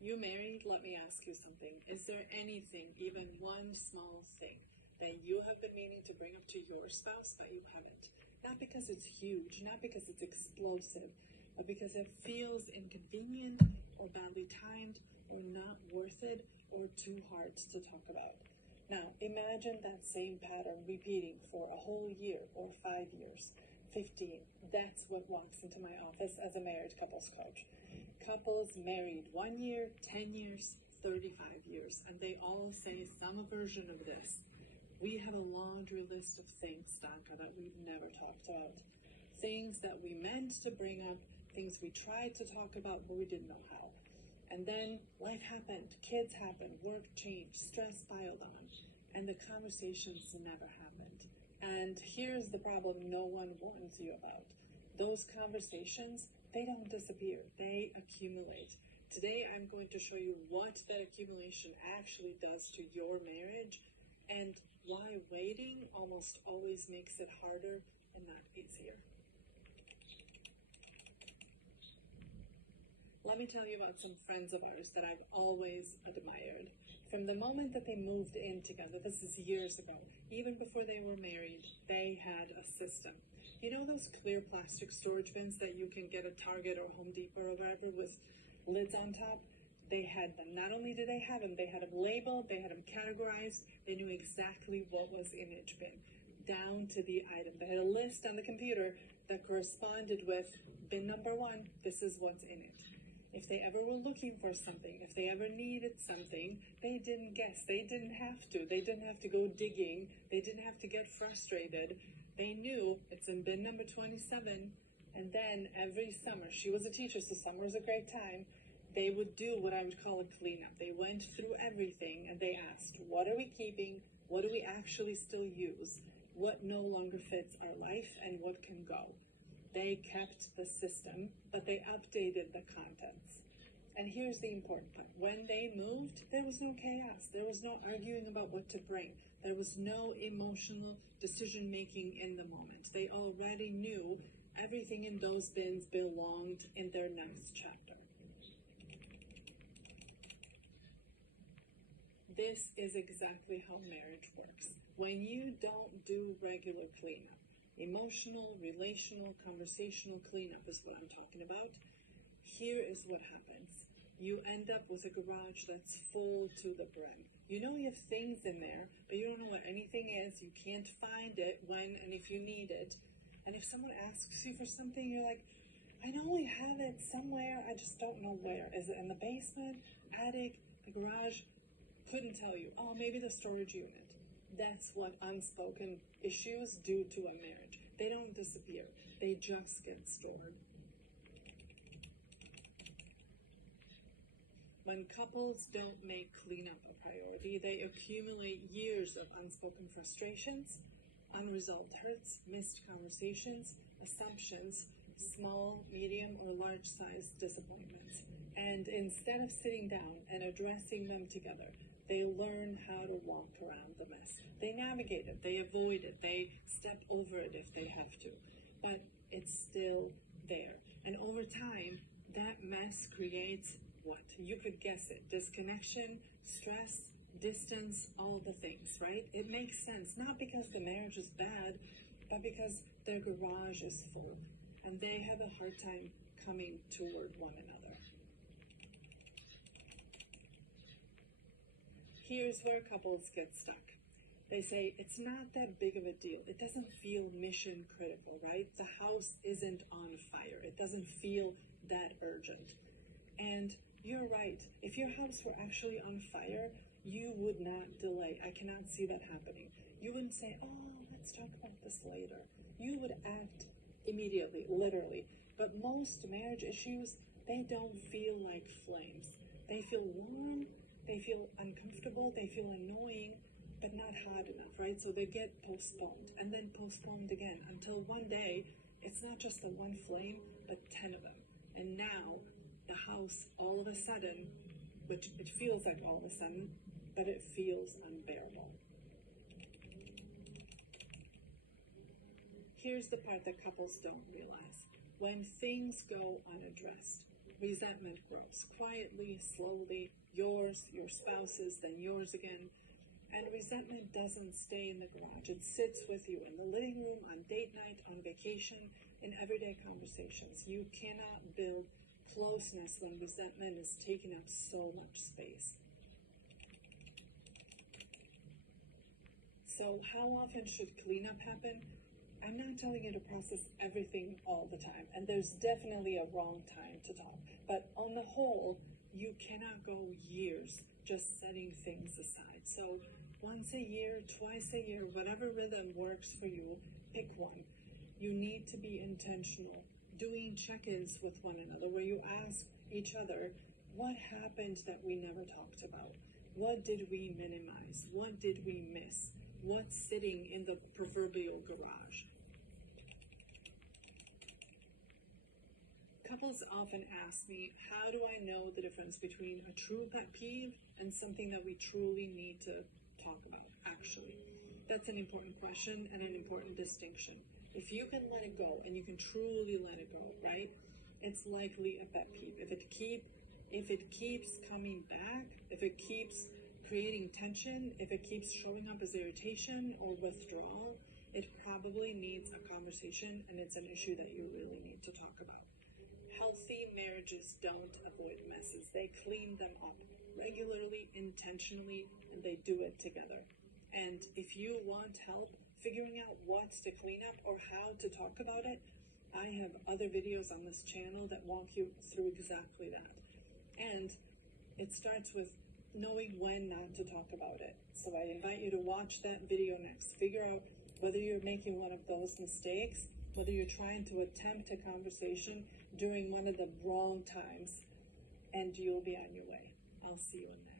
You married? Let me ask you something. Is there anything, even one small thing, that you have been meaning to bring up to your spouse but you haven't? Not because it's huge, not because it's explosive, but because it feels inconvenient or badly timed or not worth it or too hard to talk about. Now, imagine that same pattern repeating for a whole year or 5 years, 15. That's what walks into my office as a married couples coach. Couples married 1 year, 10 years, 35 years, and they all say some version of this. We have a laundry list of things, Stanka, that we've never talked about. Things that we meant to bring up, things we tried to talk about, but we didn't know how. And then life happened, kids happened, work changed, stress piled on, and the conversations never happened. And here's the problem no one warns you about. Those conversations, they don't disappear, they accumulate. Today, I'm going to show you what that accumulation actually does to your marriage and why waiting almost always makes it harder and not easier. Let me tell you about some friends of ours that I've always admired. From the moment that they moved in together, this is years ago, even before they were married, they had a system. You know those clear plastic storage bins that you can get at Target or Home Depot or wherever with lids on top? They had them. Not only did they have them, they had them labeled, they had them categorized, they knew exactly what was in each bin, down to the item. They had a list on the computer that corresponded with bin number 1, this is what's in it. If they ever were looking for something, if they ever needed something, they didn't guess. They didn't have to. They didn't have to go digging. They didn't have to get frustrated. They knew it's in bin number 27. And then every summer, she was a teacher, so summer was a great time, they would do what I would call a cleanup. They went through everything and they asked, what are we keeping? What do we actually still use? What no longer fits our life and what can go? They kept the system, but they updated the contents. And here's the important part. When they moved, there was no chaos. There was no arguing about what to bring. There was no emotional decision-making in the moment. They already knew everything in those bins belonged in their next chapter. This is exactly how marriage works. When you don't do regular cleanup, emotional, relational, conversational cleanup is what I'm talking about. Here is what happens. You end up with a garage that's full to the brim. You know you have things in there, but you don't know what anything is. You can't find it when and if you need it. And if someone asks you for something, you're like, I know we have it somewhere, I just don't know where. Is it in the basement, attic, the garage? Couldn't tell you. Oh, maybe the storage unit. That's what unspoken issues do to a marriage. They don't disappear. They just get stored. When couples don't make cleanup a priority, they accumulate years of unspoken frustrations, unresolved hurts, missed conversations, assumptions, small, medium, or large-sized disappointments. And instead of sitting down and addressing them together, they learn how to walk around the mess. They navigate it, they avoid it, they step over it if they have to, but it's still there. And over time, that mess creates what? You could guess it. Disconnection, stress, distance, all the things, right? It makes sense, not because the marriage is bad, but because their garage is full, and they have a hard time coming toward one another. Here's where couples get stuck. They say, it's not that big of a deal. It doesn't feel mission critical, right? The house isn't on fire. It doesn't feel that urgent. And you're right. If your house were actually on fire, you would not delay. I cannot see that happening. You wouldn't say, oh, let's talk about this later. You would act immediately, literally. But most marriage issues, they don't feel like flames. They feel warm. They feel uncomfortable, they feel annoying, but not hot enough, right? So they get postponed and then postponed again until one day, it's not just the one flame, but 10 of them. And now the house, all of a sudden, which it feels like all of a sudden, but it feels unbearable. Here's the part that couples don't realize. When things go unaddressed, resentment grows quietly, slowly, yours, your spouse's, then yours again. And resentment doesn't stay in the garage. It sits with you in the living room, on date night, on vacation, in everyday conversations. You cannot build closeness when resentment is taking up so much space. So how often should cleanup happen? I'm not telling you to process everything all the time, and there's definitely a wrong time to talk. But on the whole, you cannot go years just setting things aside. So once a year, twice a year, whatever rhythm works for you, pick one. You need to be intentional, doing check-ins with one another where you ask each other, what happened that we never talked about? What did we minimize? What did we miss? What's sitting in the proverbial garage? Couples often ask me, how do I know the difference between a true pet peeve and something that we truly need to talk about, actually? That's an important question and an important distinction. If you can let it go and you can truly let it go, right? It's likely a pet peeve. If it keeps coming back, if it keeps creating tension, if it keeps showing up as irritation or withdrawal, it probably needs a conversation and it's an issue that you really need to talk about. Healthy marriages don't avoid messes. They clean them up regularly, intentionally, and they do it together. And if you want help figuring out what to clean up or how to talk about it, I have other videos on this channel that walk you through exactly that. And it starts with knowing when not to talk about it. So I invite you to watch that video next. Figure out whether you're making one of those mistakes, whether you're trying to attempt a conversation during one of the wrong times, and you'll be on your way. I'll see you in there.